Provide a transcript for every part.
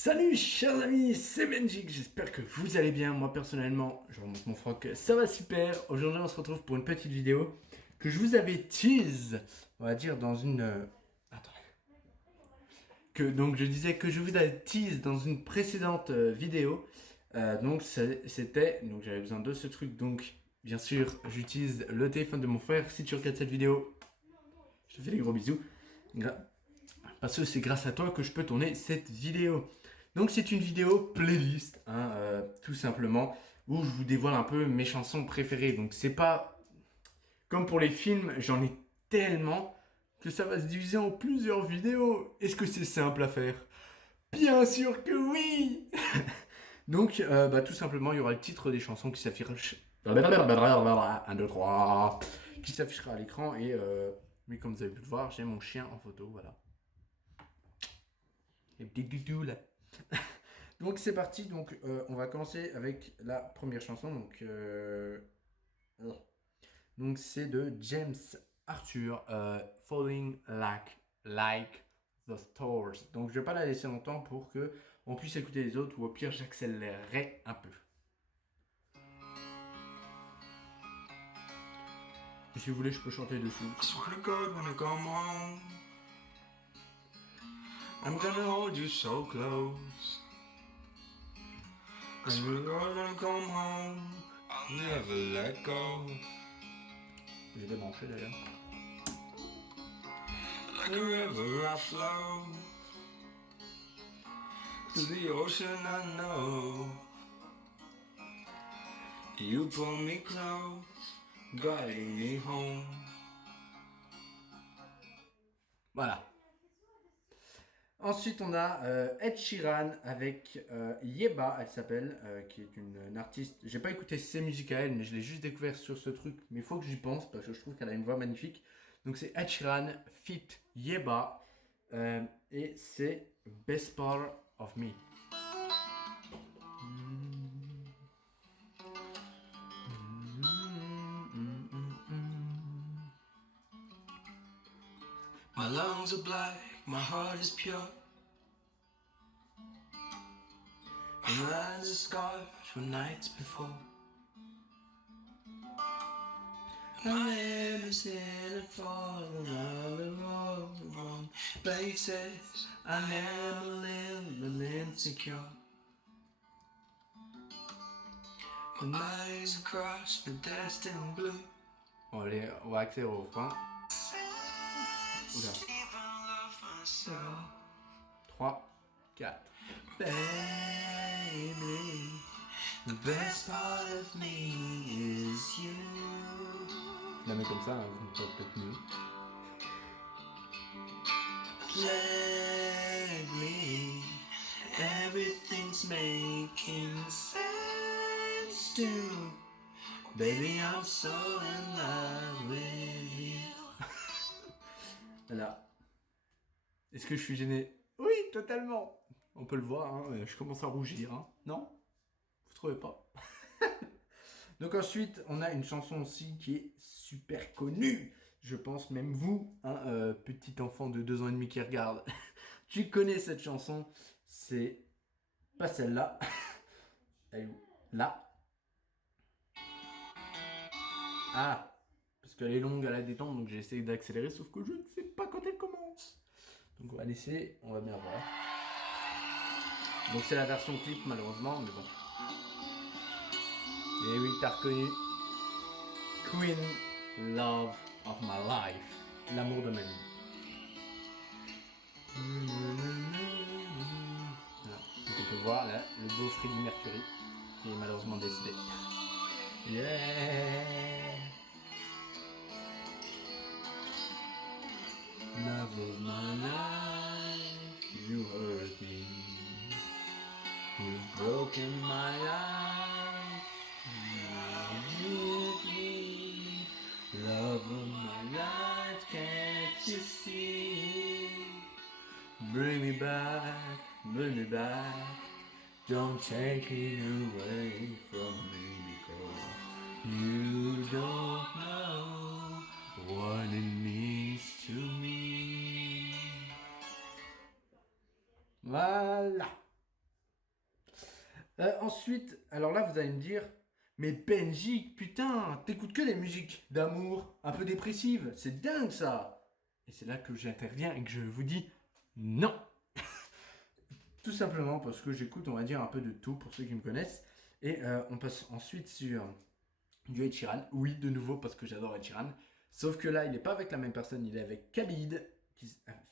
Salut chers amis, c'est Benji, j'espère que vous allez bien. Moi personnellement, je remonte mon froc, ça va super. Aujourd'hui on se retrouve pour une petite vidéo que je vous avais tease, on va dire dans une... Attends. Donc je disais que je vous avais tease dans une précédente vidéo. Donc c'était... Donc j'avais besoin de ce truc, donc bien sûr j'utilise le téléphone de mon frère. Si tu regardes cette vidéo, je te fais des gros bisous. Parce que c'est grâce à toi que je peux tourner cette vidéo. Donc c'est une vidéo playlist, hein, tout simplement, où je vous dévoile un peu mes chansons préférées. Donc c'est pas comme pour les films, j'en ai tellement que ça va se diviser en plusieurs vidéos. Est-ce que c'est simple à faire? Bien sûr que oui. Donc tout simplement, il y aura le titre des chansons qui s'affiche. 1, 2, 3. Qui s'affichera à l'écran et mais comme vous avez pu le voir, j'ai mon chien en photo, voilà. Les petits doudous là. Donc c'est parti, donc on va commencer avec la première chanson. Donc c'est de James Arthur, Falling like the Stars. Donc je vais pas la laisser longtemps pour que on puisse écouter les autres, ou au pire j'accélérerai un peu. Et si vous voulez, je peux chanter dessus. I'm gonna hold you so close. And we're gonna come home. I'll never let go. J'ai débranché d'ailleurs. Like a river I flow to the ocean I know. You pull me close, guiding me home. Voilà. Ensuite, on a Ed Sheeran avec Yeba, elle s'appelle, qui est une artiste. J'ai pas écouté ses musiques à elle, mais je l'ai juste découvert sur ce truc. Mais il faut que j'y pense parce que je trouve qu'elle a une voix magnifique. Donc c'est Ed Sheeran feat Yeba et c'est Best Part of Me. My lungs are black, my heart is pure. My eyes are scarred from nights before. My head is in and falling out of all the wrong places. I never live insecure. My eyes across the destined blue. Bon, allez, on va accélérer au refrain. Oula. 3, 4. Baby, the best part of me is you. Je la mets comme ça, hein, vous me peut-être mieux. Lately, everything's making sense to me. Baby, I'm so in love with you. Voilà. Est-ce que je suis gêné? Oui, totalement. On peut le voir, hein, je commence à rougir. Hein. Non? Vous trouvez pas? Donc ensuite, on a une chanson aussi qui est super connue. Je pense même vous, hein, petit enfant de 2 ans et demi qui regarde, tu connais cette chanson. C'est pas celle-là. Elle est où? Là. Ah, parce qu'elle est longue à la détente, donc j'ai essayé d'accélérer, sauf que je ne sais pas quand elle commence. Donc on va laisser, on va bien voir. Donc c'est la version clip malheureusement, mais bon. Et oui, t'as reconnu. Queen, Love of My Life. L'amour de ma vie. Voilà. Donc on peut voir là le beau Freddie Mercury qui est malheureusement décédé. Yeah. Love of my life, you hurt me. You've broken my life. You hurt me. Love of my life, can't you see? Bring me back, bring me back. Don't take it away from me because you don't know what it means to me. Voilà. Ensuite, alors là, vous allez me dire, mais Benji, putain, t'écoutes que des musiques d'amour, un peu dépressives, c'est dingue ça. Et c'est là que j'interviens et que je vous dis non. Tout simplement parce que j'écoute, on va dire, un peu de tout pour ceux qui me connaissent. Et on passe ensuite sur du Ed Sheeran. Oui, de nouveau parce que j'adore Ed Sheeran. Sauf que là, il n'est pas avec la même personne, il est avec Khalid,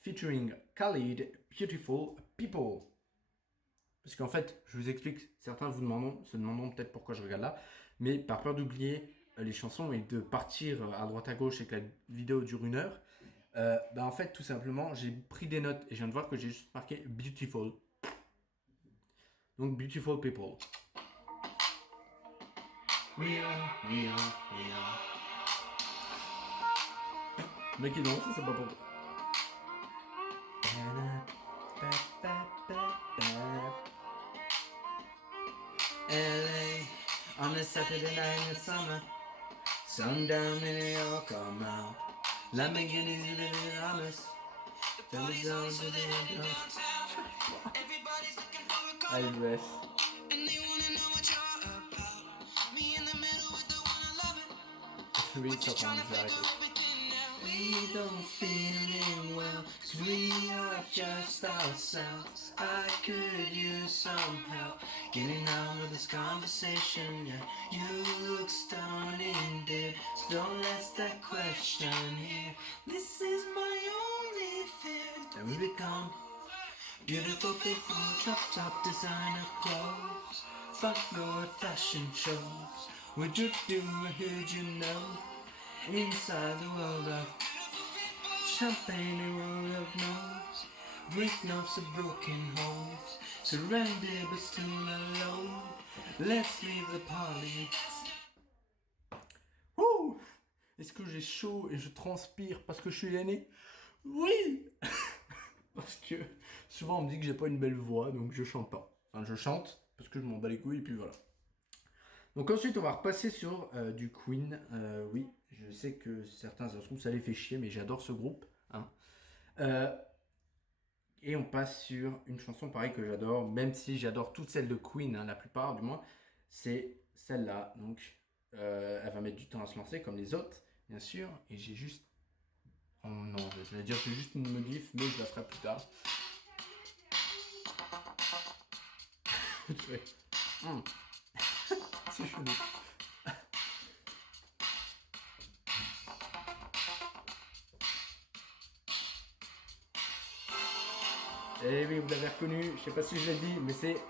featuring Khalid, Beautiful People. Parce qu'en fait, je vous explique, certains se demanderont peut-être pourquoi je regarde là, mais par peur d'oublier les chansons et de partir à droite à gauche et que la vidéo dure 1 heure, en fait, tout simplement, j'ai pris des notes et je viens de voir que j'ai juste marqué Beautiful. Donc, Beautiful People. We are. Le mec, il danse, c'est pas pour. LA, on a Saturday night in summer. Sundown and they all come out. Lamborghinis in the Bahamas. The party's on so they head downtown. Everybody's looking for a car. And they wanna know what you're about. Me in the middle with the one I love it. What you trying to figure everything now? We don't feeling well, 'cause we are just ourselves. I could use some help getting out of this conversation, yeah. You look stunning, dear, so don't ask that question here. This is my only fear, and we become beautiful people, top designer clothes, front row fashion shows. Would you do or would you know? Inside the world of champagne and world of noise, break knobs of broken homes, surrounded but still alone. Let's leave the party. Ouh! Est-ce que j'ai chaud et je transpire parce que je suis l'aîné? Oui! Parce que souvent on me dit que j'ai pas une belle voix, donc je chante pas. Enfin, je chante parce que je m'en bats les couilles et puis voilà. Donc ensuite on va repasser sur du Queen. Oui, je sais que certains instruments ça les fait chier, mais j'adore ce groupe. Hein. Et on passe sur une chanson pareil que j'adore, même si j'adore toutes celles de Queen, hein, la plupart du moins, c'est celle-là. Donc elle va mettre du temps à se lancer comme les autres, bien sûr. Et j'ai juste... Oh non, je vais dire que c'est juste une modif, mais je la ferai plus tard. C'est chelou. Eh oui, vous l'avez reconnu, je sais pas si je l'ai dit, mais c'est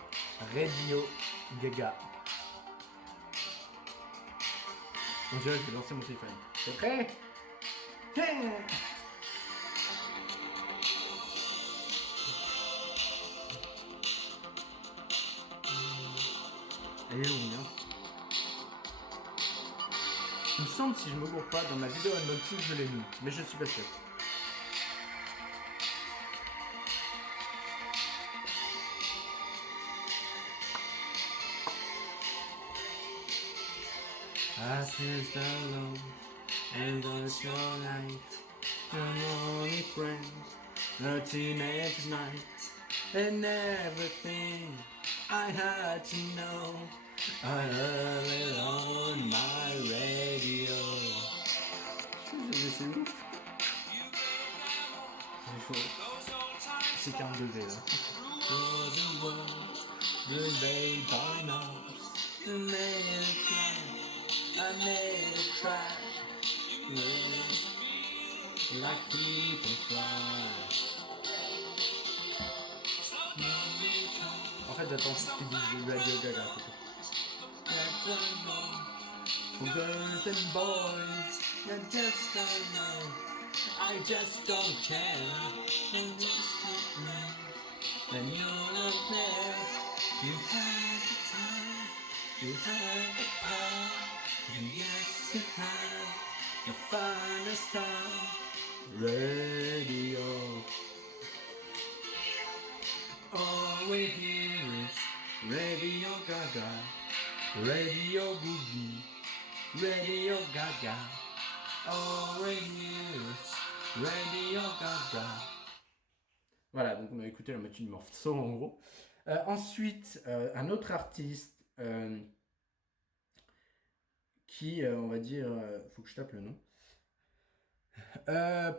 Radio Gaga. On dirait que je vais lancer mon téléphone. T'es prêt? Elle est longue, hein. Il me semble, si je me gourre pas, dans ma vidéo unboxing, je l'ai mis, mais je suis pas sûr. I just alone and got your life, your only friend, a teenage night, and everything I had to know. I heard it on my radio. C'est ouf. C'est 40 degrés là. For the world, the day by night, I made a track, like people fly. En fait, j'attends juste qu'ils disent Radio Gaga, c'est tout. For girls and boys, I just don't know, I just don't care. When you're not there, you had the time, you had the power, and yes, you had the finest time. Radio. All we hear is Radio Gaga, Radio Boogie, Radio Gaga. All we hear is Radio Gaga. Voilà, donc on a écouté la moitié du morceau en gros. Ensuite, un autre artiste qui, on va dire, faut que je tape le nom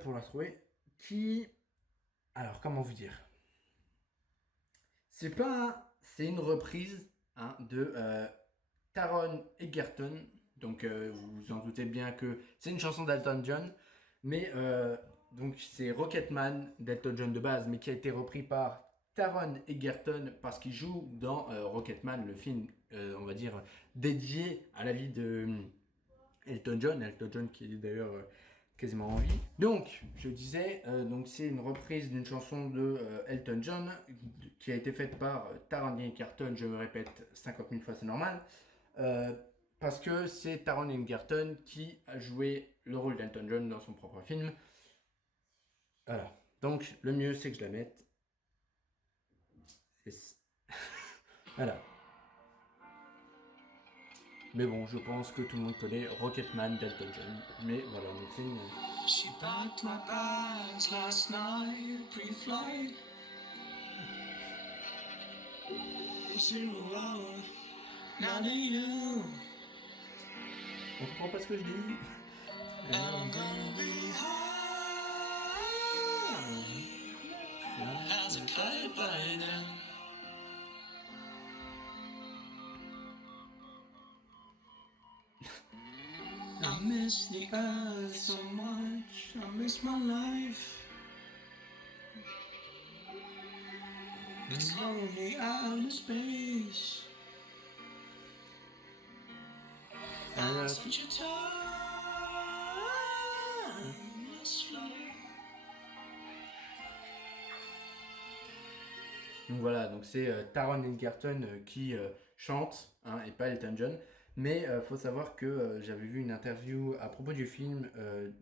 pour la trouver. Qui, alors comment vous dire, c'est une reprise de Taron Egerton. Donc vous vous en doutez bien que c'est une chanson d'Elton John, mais donc c'est Rocketman d'Elton John de base, mais qui a été repris par Taron Egerton parce qu'il joue dans Rocketman, le film, on va dire, dédié à la vie de Elton John qui est d'ailleurs quasiment en vie. Donc, je disais, donc c'est une reprise d'une chanson de Elton John qui a été faite par Taron Egerton, je me répète 50 000 fois, c'est normal. Parce que c'est Taron Egerton qui a joué le rôle d'Elton John dans son propre film. Voilà. Donc, le mieux, c'est que je la mette. Voilà. Mais bon, je pense que tout le monde connaît Rocketman d'Elton John. Mais voilà, donc c'est une... She packed my bags last night, pre-flight. On comprend pas ce que je dis. And I'm gonna be high as a kite by then. I miss the earth so much, I miss my life. It's lonely out in space. And I such a timeless flight. Donc voilà, donc c'est Taron Egerton qui chante, et pas Elton John. Mais faut savoir que j'avais vu une interview à propos du film,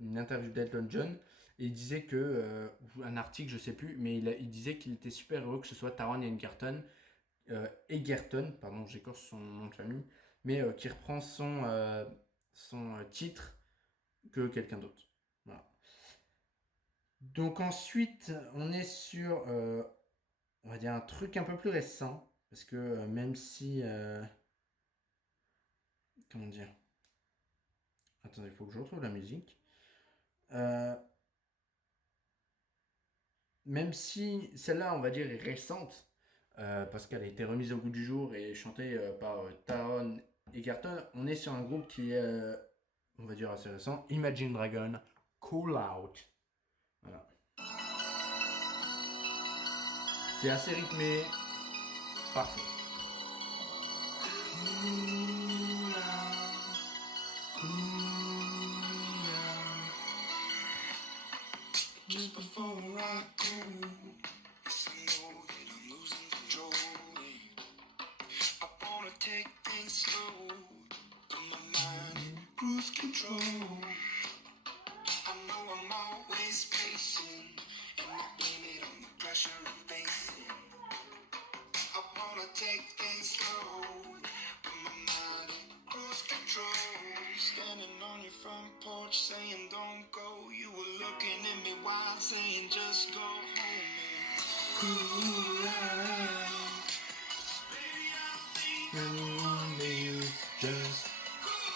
une interview d'Elton John, et il disait que, un article, je sais plus, mais il disait qu'il était super heureux que ce soit Taron Egerton, pardon, j'écorce son nom de famille, mais qui reprend son titre que quelqu'un d'autre. Voilà. Donc ensuite, on est sur, on va dire, un truc un peu plus récent, parce que même si... comment dire? Attendez, il faut que je retrouve la musique. Même si celle-là, on va dire, est récente, parce qu'elle a été remise au goût du jour et chantée par Taron Egerton, on est sur un groupe qui est, on va dire, assez récent, Imagine Dragon, Cool Out. Voilà. C'est assez rythmé, parfait. Just before I go, yes, I know that I'm losing control. I wanna take things slow, put my mind in cruise control. I know I'm always patient, and I blame it on the pressure I'm facing. I wanna take things slow, put my mind in cruise control. Standing on your front porch saying don't go. You were looking at me while saying just go home and cool out. Baby, I think I'm one day you just cool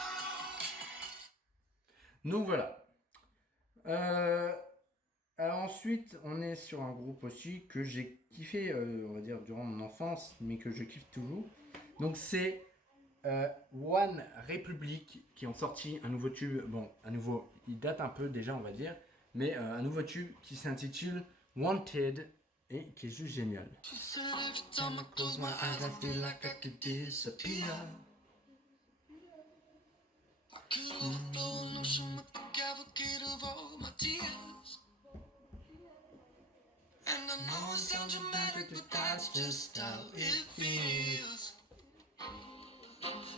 out. Donc voilà. Alors ensuite, on est sur un groupe aussi que j'ai kiffé, on va dire, durant mon enfance, mais que je kiffe toujours. Donc c'est One Republic qui ont sorti un nouveau tube, bon, un nouveau, il date un peu déjà on va dire, mais un nouveau tube qui s'intitule Wanted et qui est juste génial.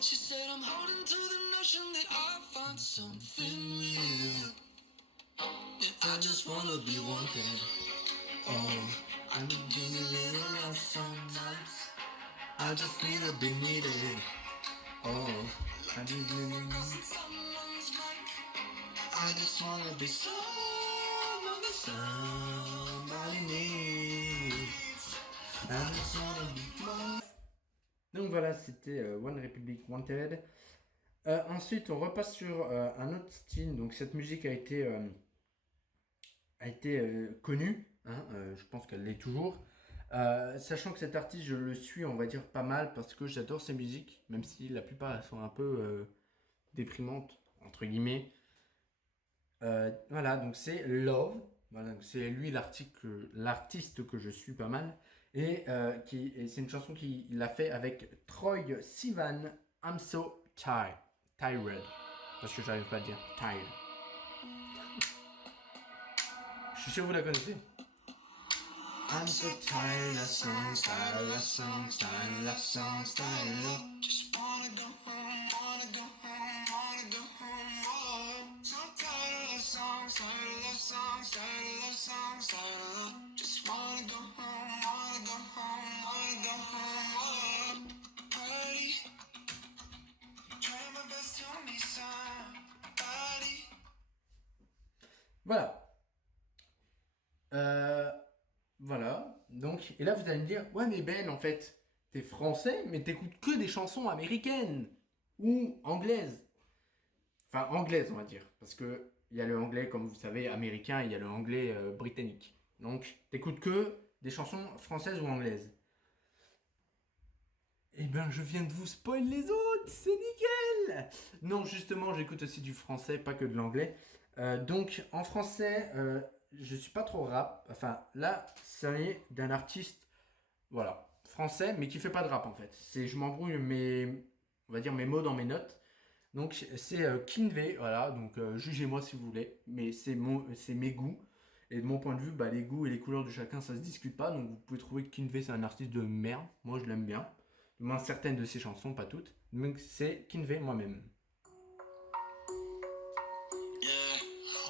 She said I'm holding to the notion that I'll find something real. And I just wanna be wanted. Oh, I can use a little love sometimes. I just need to be needed. Oh, I need someone's like. I just wanna be someone that somebody needs. Donc voilà, c'était One Republic Wanted. Ensuite, on repasse sur un autre style. Donc cette musique a été connue, hein, je pense qu'elle l'est toujours. Sachant que cet artiste, je le suis, on va dire, pas mal parce que j'adore ses musiques, même si la plupart elles sont un peu déprimantes, entre guillemets. Voilà, donc c'est Love. Voilà, c'est lui l'artiste que je suis pas mal. Et c'est une chanson qu'il a fait avec Troy Sivan, I'm So Tired. Tired. Parce que j'arrive pas à dire tired. Je suis sûr que vous la connaissez. I'm so tired of songs, tired of songs, tired of songs, tired of... Just wanna go home, wanna go home, wanna go home, oh. So tired of songs, tired of songs, tired of songs, tired of... Just wanna go home, wanna go home, wanna go home, oh. Party, try my best to me somebody. Voilà. Voilà, donc, et là vous allez me dire, ouais mais Ben, en fait, t'es français, mais t'écoutes que des chansons américaines, ou anglaises. Enfin, anglaises, on va dire, parce que il y a le anglais, comme vous savez, américain, et il y a le anglais britannique. Donc, t'écoutes que des chansons françaises ou anglaises. Eh ben, je viens de vous spoil les autres, c'est nickel. Non, justement, j'écoute aussi du français, pas que de l'anglais. Donc, en français... je suis pas trop rap. Enfin, là, ça est d'un artiste, voilà, français, mais qui fait pas de rap en fait. Je m'embrouille on va dire mes mots dans mes notes. Donc c'est Kinvey, voilà. Donc jugez-moi si vous voulez, mais c'est mes goûts. Et de mon point de vue, bah, les goûts et les couleurs de chacun, ça se discute pas. Donc vous pouvez trouver que Kinvey c'est un artiste de merde. Moi, je l'aime bien. Du moins certaines de ses chansons, pas toutes. Donc c'est Kinvey moi-même.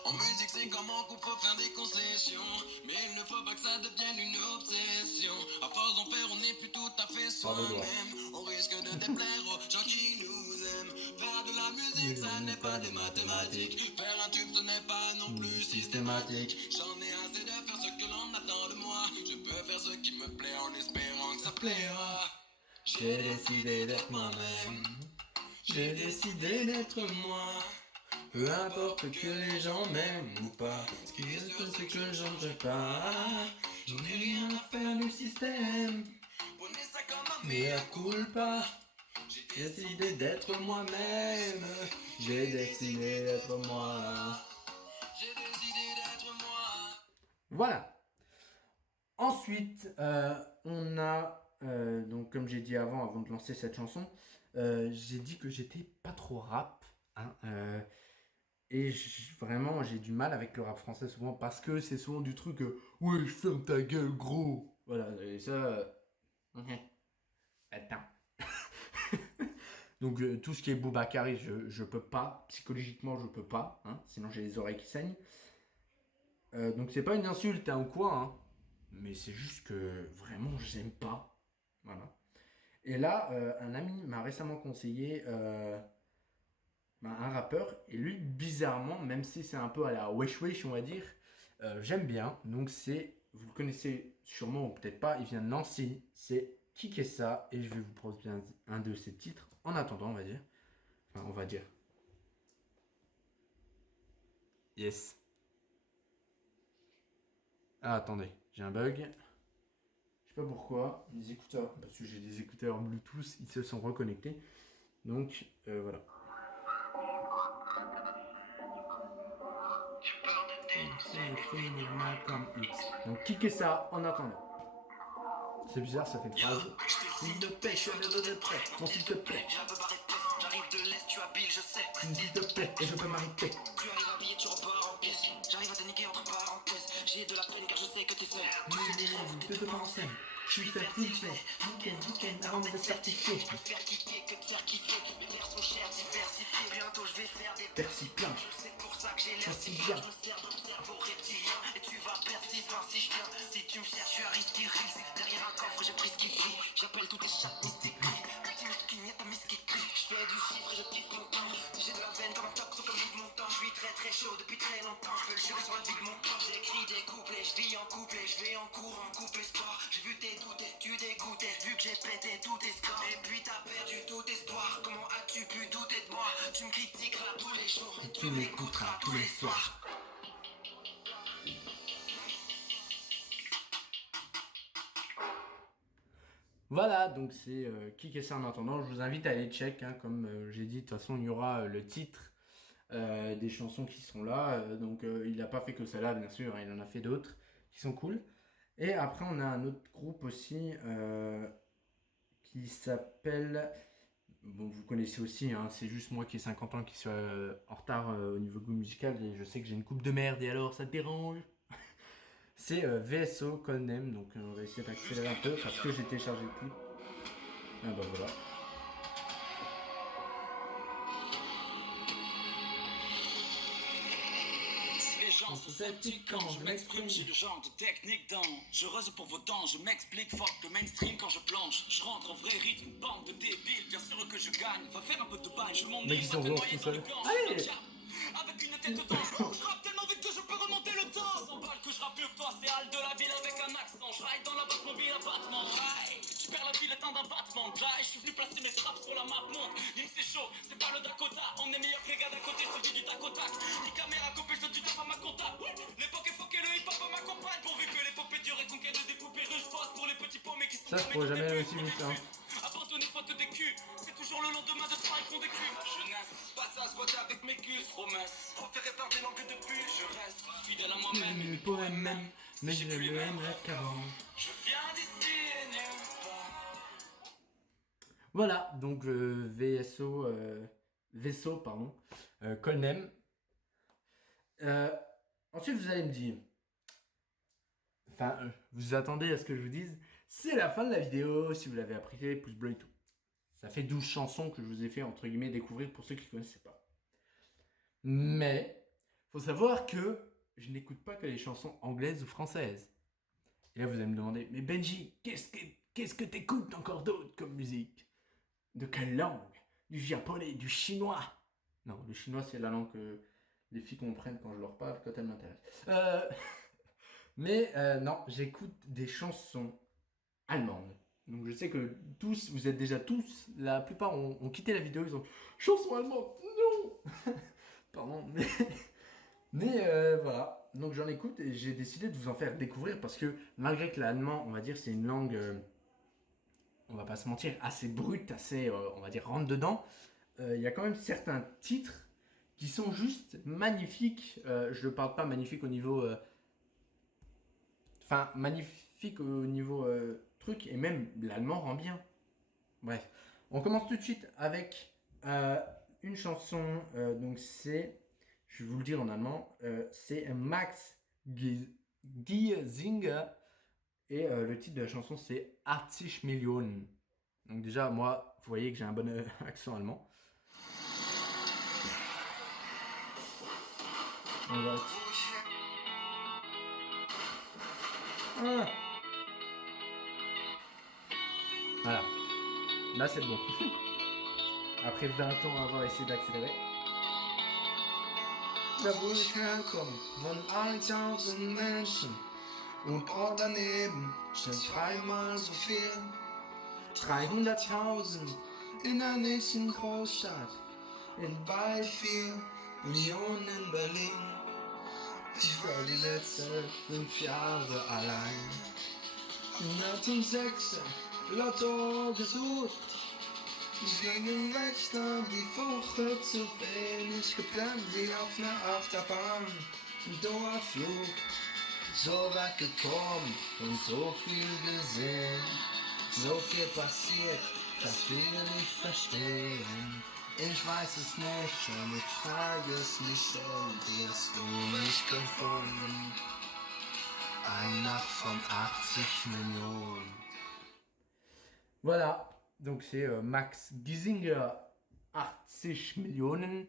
En musique c'est comment qu'on peut faire des concessions, mais il ne faut pas que ça devienne une obsession. À force d'en faire on n'est plus tout à fait soi-même. On risque de déplaire aux gens qui nous aiment. Faire de la musique ça n'est pas des mathématiques. Faire un tube ce n'est pas non plus systématique. J'en ai assez de faire ce que l'on attend de moi. Je peux faire ce qui me plaît en espérant que ça plaira. J'ai décidé d'être moi-même. J'ai décidé d'être moi. Peu importe que les gens m'aiment ou pas, ce qui est sûr c'est que j'en veux pas. Je n'ai rien à faire du système. Prenez ça comme un mea culpa. J'ai décidé d'être moi-même. J'ai décidé d'être moi. J'ai décidé d'être moi. Voilà. Ensuite, on a, donc comme j'ai dit avant de lancer cette chanson, j'ai dit que j'étais pas trop rap. Hein, et vraiment, j'ai du mal avec le rap français souvent parce que c'est souvent du truc ouais, je ferme ta gueule, gros. Voilà, et ça. Attends. Donc, tout ce qui est Boubacar, je peux pas. Psychologiquement, je peux pas. Hein, sinon, j'ai les oreilles qui saignent. Donc, c'est pas une insulte hein, ou quoi. Hein, mais c'est juste que vraiment, j'aime pas. Voilà. Et là, un ami m'a récemment conseillé. Un rappeur, et lui, bizarrement, même si c'est un peu à la wesh wesh, on va dire, j'aime bien. Donc vous le connaissez sûrement ou peut-être pas, il vient de Nancy, c'est Kikessa, et je vais vous proposer un de ses titres, en attendant, on va dire. Enfin, on va dire. Yes. Ah, attendez, j'ai un bug. Je sais pas pourquoi, les écouteurs, parce que j'ai des écouteurs Bluetooth, ils se sont reconnectés. Donc, voilà. Donc kicker ça en attendant. C'est bizarre, ça fait une phrase. S'il te plaît, je suis de près. Bon, s'il te plaît. J'arrive de l'Est, tu habilles, je sais. S'il te plaît, et je peux m'arrêter. Tu arrives habillé, tu repars en pièces. J'arrive à te niquer entre parenthèses. J'ai de la peine car je sais que t'es seul. Je te pas en scène. Je suis certifié. Week-end, avant de certifier. Je peux faire kiffer que te faire kiffer. Mes vers sont chers, diversifiés. Bientôt je vais faire des Persil plein. C'est pour ça que j'ai l'air si bien. Je me sers d'un cerveau reptilien. Et tu vas persistant si je viens. Si tu me cherches, tu as risqué risque. Derrière un coffre, j'ai pris ce qui brille. J'appelle tous tes chats mystiques. Ultime skin, y'a ta miss qui crie. Je fais du chiffre et je kiffe mon temps. J'ai de la veine comme un toxo, comme Yves Montand. Je suis traître très chaud depuis très longtemps. Je veux le gérer sur la vie de mon corps. J'écris des couplets, je vis en couplet, je vais en cours en couple sport. J'ai vu tes doutes, tu dégoûtais, vu que j'ai pété tous tes scores. Et puis t'as perdu tout espoir. Comment as-tu pu douter de moi? Tu me critiqueras tous les jours, mais tu m'écouteras tous les soirs. Voilà, donc c'est Kick et ça en attendant. Je vous invite à aller check, hein, comme j'ai dit. De toute façon, il y aura le titre des chansons qui sont là. Donc il n'a pas fait que celle-là, bien sûr, hein, il en a fait d'autres qui sont cool. Et après, on a un autre groupe aussi qui s'appelle. Bon, vous connaissez aussi, hein, c'est juste moi qui ai 50 ans qui suis en retard au niveau goût musical et je sais que j'ai une coupe de merde et alors ça te dérange? C'est VSO Codename, donc on va essayer d'accélérer un peu parce que j'ai téléchargé le clip. Ah bah voilà. Les gens sont sceptiques quand je m'exprime, j'ai le genre de technique dans. Je rose pour vos dents, je m'explique, fuck le mainstream quand je plonge. Je rentre en vrai rythme, bande de débiles, bien sûr que je gagne. Va faire un peu de bain, je m'en Mais ils sont blancs tout seuls. Allez! Avec une tête d'ange, je rappe tellement vite que je peux remonter le temps. 100 balles que je rappe mieux que toi, c'est Hal de la ville avec un accent. Je ride dans la boîte mobile à battement. Tu perds la vie le temps d'un battement. Je suis venu placer mes straps sur la map monte. Link c'est chaud, c'est pas le Dakota. On est meilleur que les gars d'à côté, c'est du Dakotak. Ni caméra copée, je te tue à ma compta. L'époque est foquée, le hip hop m'accompagne. Pourvu que l'épopée dure et conquête de des poupées russes. Fausse pour les petits paumés qui sont Ça, je pourrais jamais aller aussi vite, hein. Abandonné faute des culs, c'est toujours le lendemain de strike qu'on décuve. Jeunesse, passe à squatter avec mes culs, promesse. Préféré par des langues que depuis, je reste fidèle à moi-même. Le poème même, mais je le même rêve qu'avant. Je viens d'ici et nulle part. Voilà, donc Vaisseau, pardon, Codename. Ensuite, vous allez me dire, enfin, vous attendez à ce que je vous dise, c'est la fin de la vidéo, si vous l'avez apprécié, pouce bleu et tout. Ça fait 12 chansons que je vous ai fait, entre guillemets, découvrir pour ceux qui ne connaissaient pas. Mais, faut savoir que je n'écoute pas que les chansons anglaises ou françaises. Et là, vous allez me demander, mais Benji, qu'est-ce que t'écoutes encore d'autre comme musique? De quelle langue? Du japonais, du chinois? Non, le chinois, c'est la langue que les filles comprennent quand je leur parle, quand elles m'intéressent. Mais non, j'écoute des chansons allemandes. Donc je sais que tous, vous êtes déjà tous, la plupart ont quitté la vidéo, ils ont chanson allemande, non. Pardon, mais voilà. Donc j'en écoute et j'ai décidé de vous en faire découvrir parce que malgré que l'allemand, on va dire, c'est une langue, on va pas se mentir, assez brute, assez, on va dire, rentre dedans. Il y a quand même certains titres qui sont juste magnifiques. Je ne parle pas magnifique au niveau, magnifique au niveau truc, et même l'allemand rend bien. Bref, on commence tout de suite avec une chanson, donc c'est, je vais vous le dire en allemand, c'est Max Giesinger, et le titre de la chanson c'est 80 Millionen. Donc déjà, moi, vous voyez que j'ai un bon accent allemand. On va... Ah. Voilà. Là, c'est bon. Après 20 ans à avoir essayé d'accélérer. Da wo ich herkomme, von 1000 Menschen. Und Ort daneben steht dreimal so viel. 300.000 in der nächsten Großstadt. In bei 4 Millionen in Berlin. Ich war die letzten 5 Jahre allein. 106 Lotto gesucht. Deswegen extra die Woche zu wenig geplant wie auf einer Achterbahn. Ein Dauerflug, so weit gekommen und so viel gesehen. So viel passiert, dass wir nicht verstehen. Ich weiß es nicht und ich frage es mich schon, wie hast du mich gefunden? Eine Nacht von 80 Millionen. Voilà, donc c'est Max Giesinger, 80 Millionen.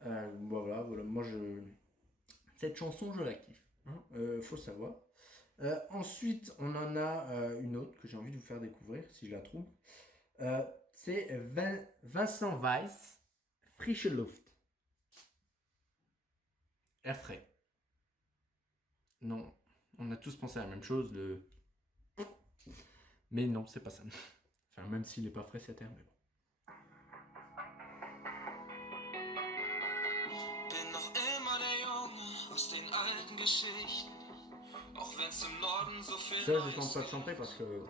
Voilà, moi cette chanson je la kiffe, hein, faut savoir. Ensuite, on en a une autre que j'ai envie de vous faire découvrir, si je la trouve. C'est Vincent Weiss, Frische Luft. Airfray. Non, on a tous pensé à la même chose, mais non, c'est pas ça. Enfin, même s'il est pas frais, c'est terre, mais bon. Bin noch immer der Junge aus den alten Geschichten, auch wenn's im Norden so viel Ça, je tente pas de chanter parce que...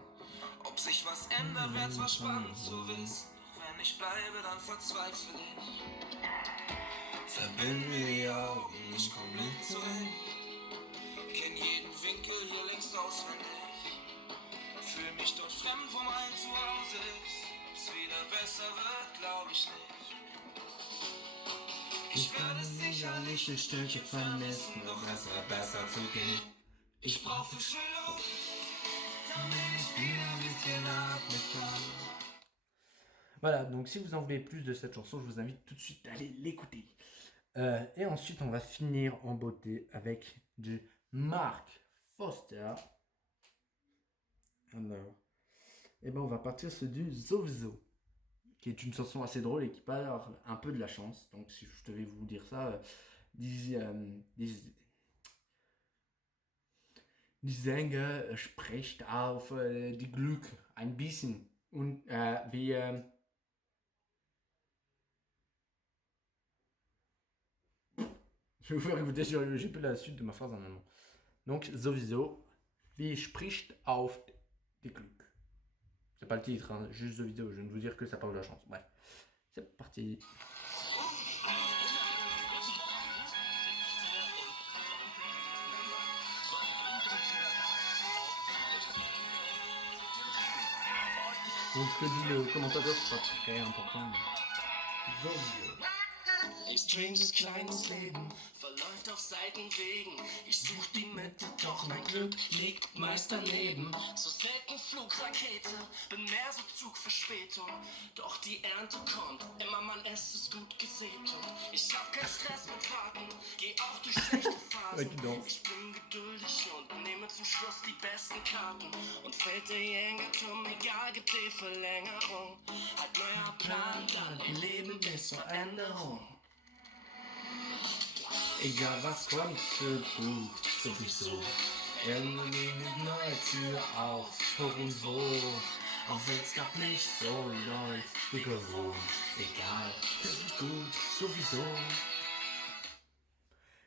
Ob sich was ändert, wär's zwar spannend zu wissen, doch wenn ich bleibe, dann verzweifle ich. Verbind mir die Augen, ich komm blind zurecht, kenn jeden Winkel hier längst auswendig, fühl mich dort fremd, wo mein Zuhause ist, ob's wieder besser wird, glaub ich nicht. Ich werde sicherlich ein Stückchen vermissen, doch es wird besser zu gehen. Ich brauch frische Luft, damit ich wieder ein bisschen atmen kann. Voilà, donc si vous en voulez plus de cette chanson, je vous invite tout de suite à aller l'écouter. Et ensuite, on va finir en beauté avec du Mark Foster. Alors, et ben on va partir sur du Sowieso, qui est une chanson assez drôle et qui parle un peu de la chance. Donc si je devais vous dire ça, die Sänger spricht auf die Glück ein bisschen und wie je vais vous faire écouter, j'ai plus la suite de ma phrase en allemand. Donc Sowieso, wie spricht auf die Glück. C'est pas le titre, hein, juste Sowieso, je viens de vous dire que ça parle de la chance. Bref, c'est parti. Donc ce que dit le commentateur, c'est pas très important. Sowieso. Ein stranges kleines Leben verläuft auf Seitenwegen. Ich such die Mitte, doch mein Glück liegt meist daneben. So selten Flugrakete, bin mehr so Zugverspätung. Doch die Ernte kommt, immer man es ist gut gesät. Und ich hab keinen Stress mit Warten, geh auch durch schlechte Phasen. Ich bin geduldig und nehme zum Schluss die besten Karten. Und fällt der Jenga-Turm, egal, gibt die Verlängerung. Halt neuer Plan, dann ein Leben bis zur Veränderung. Egal was kommt, für gut, sowieso. Irgendwie eine neue Tür auf, sowieso. Auch wenn's grad nicht so läuft, wie gewohnt. Egal, das ist gut, sowieso.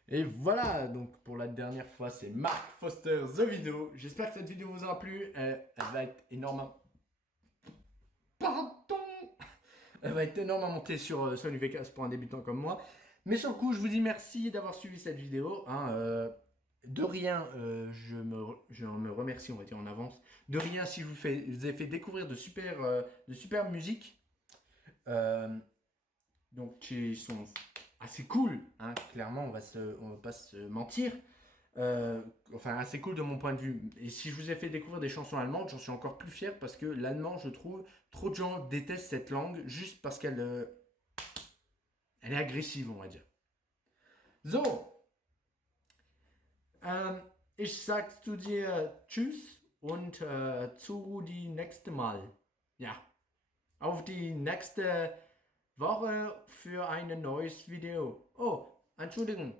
Et voilà, donc pour la dernière fois, c'est Mark Foster, The Video. J'espère que cette vidéo vous aura plu. Elle va être énormément... Pardon. Elle va être énormément montée sur Sony Vegas pour un débutant comme moi. Mais sur le coup, je vous dis merci d'avoir suivi cette vidéo. Hein, de rien, je me remercie, on va dire en avance. De rien si je vous ai fait découvrir de super musique. Donc qui sont assez cool, hein, clairement, on va pas se mentir. Enfin, assez cool de mon point de vue. Et si je vous ai fait découvrir des chansons allemandes, j'en suis encore plus fier parce que l'allemand, je trouve, trop de gens détestent cette langue juste parce qu'elle elle est agressive, on va dire. So, ich sag zu dir Tschüss und zu die nächste Mal. Ja, auf die nächste Woche für ein neues Video. Oh, Entschuldigung.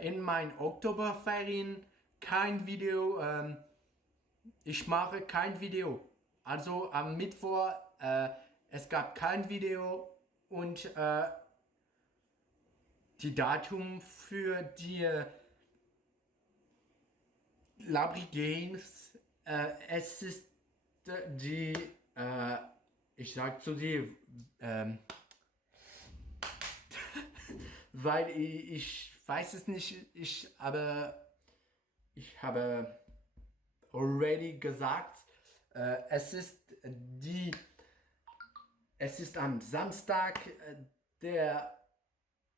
In meinen Oktoberferien kein Video. Ich mache kein Video. Also am Mittwoch, es gab kein Video und die Datum für die Labri Games, es ist die, ich sag zu dir, weil ich weiß es nicht, ich habe already gesagt, es ist am Samstag, der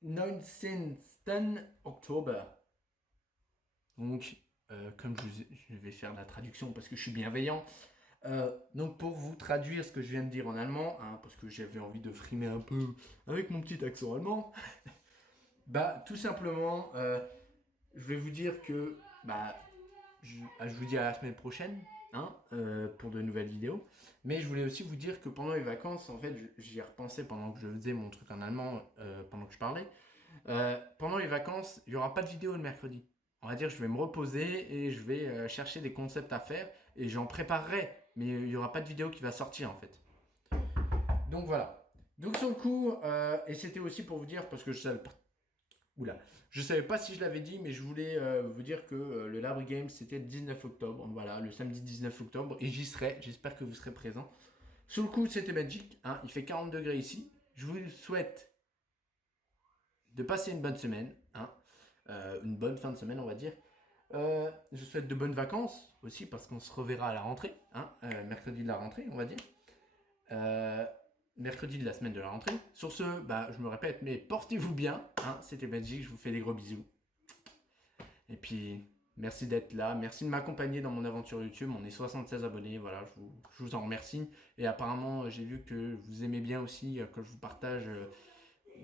19. Oktober. Donc, comme je vais faire la traduction parce que je suis bienveillant. Donc, pour vous traduire ce que je viens de dire en allemand, hein, parce que j'avais envie de frimer un peu avec mon petit accent allemand, bah, tout simplement, je vais vous dire que bah, je vous dis à la semaine prochaine. hein, pour de nouvelles vidéos. Mais je voulais aussi vous dire que pendant les vacances, en fait, j'y ai repensé pendant que je faisais mon truc en allemand, pendant que je parlais. Pendant les vacances, il n'y aura pas de vidéo le mercredi. On va dire, je vais me reposer et je vais chercher des concepts à faire et j'en préparerai. Mais il n'y aura pas de vidéo qui va sortir en fait. Donc voilà. Donc sur le coup, et c'était aussi pour vous dire, parce que je savais pas. Oula, je savais pas si je l'avais dit, mais je voulais vous dire que le Labri Games c'était le 19 octobre. Voilà, le samedi 19 octobre. Et j'y serai. J'espère que vous serez présents. Sous le coup, c'était magique. Hein, il fait 40 degrés ici. Je vous souhaite de passer une bonne semaine. Hein, une bonne fin de semaine, on va dire. Je souhaite de bonnes vacances aussi, parce qu'on se reverra à la rentrée. Hein, mercredi de la rentrée, on va dire. Mercredi de la semaine de la rentrée. Sur ce, bah, je me répète, mais portez-vous bien. Hein, c'était Benji, je vous fais des gros bisous. Et puis, merci d'être là. Merci de m'accompagner dans mon aventure YouTube. On est 76 abonnés, voilà, je vous en remercie. Et apparemment, j'ai vu que vous aimez bien aussi que je vous partage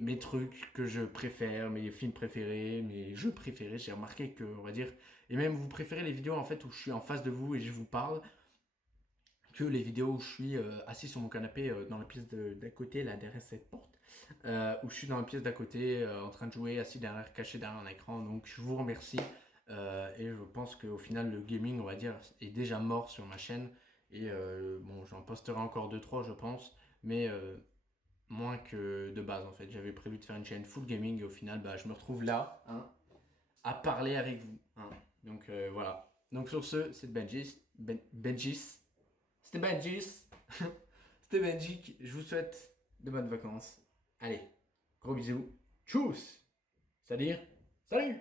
mes trucs que je préfère, mes films préférés, mes jeux préférés. J'ai remarqué que, on va dire, et même vous préférez les vidéos en fait où je suis en face de vous et je vous parle, que les vidéos où je suis assis sur mon canapé dans la pièce d'à côté, là derrière cette porte, où je suis dans la pièce d'à côté en train de jouer, assis derrière, caché derrière un écran. Donc je vous remercie et je pense qu'au final le gaming, on va dire, est déjà mort sur ma chaîne et bon, j'en posterai encore 2-3 je pense, mais moins que de base en fait. J'avais prévu de faire une chaîne full gaming et au final bah, je me retrouve là, hein, à parler avec vous. Hein. Donc voilà. Donc sur ce, c'est Benjis. C'était Benjis. C'était Benjik. Je vous souhaite de bonnes vacances. Allez, gros bisous. Tchuss. C'est-à-dire, salut.